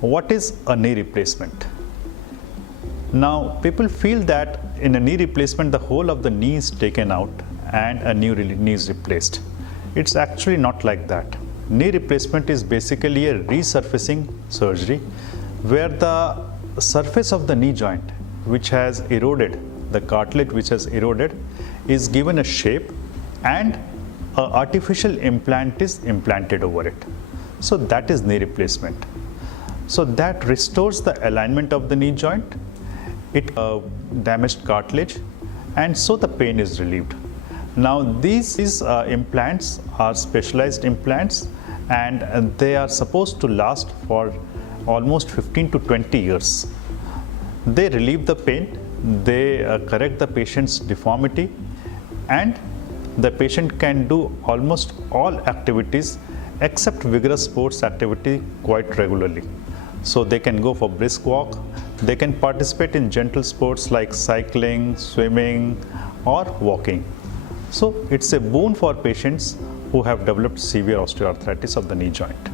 What is a knee replacement? Now, people feel that in a knee replacement, the whole of the knee is taken out and a new knee is replaced. It's actually not like that. Knee replacement is basically a resurfacing surgery where the surface of the knee joint, which has eroded, the cartilage which has eroded, is given a shape and an artificial implant is implanted over it. So that is knee replacement. So that restores the alignment of the knee joint, it damaged cartilage, and so the pain is relieved. Now these implants are specialized implants and they are supposed to last for almost 15 to 20 years. They relieve the pain, they correct the patient's deformity, and the patient can do almost all activities except vigorous sports activity quite regularly. So they can go for brisk walk, they can participate in gentle sports like cycling, swimming, or walking. So it's a boon for patients who have developed severe osteoarthritis of the knee joint.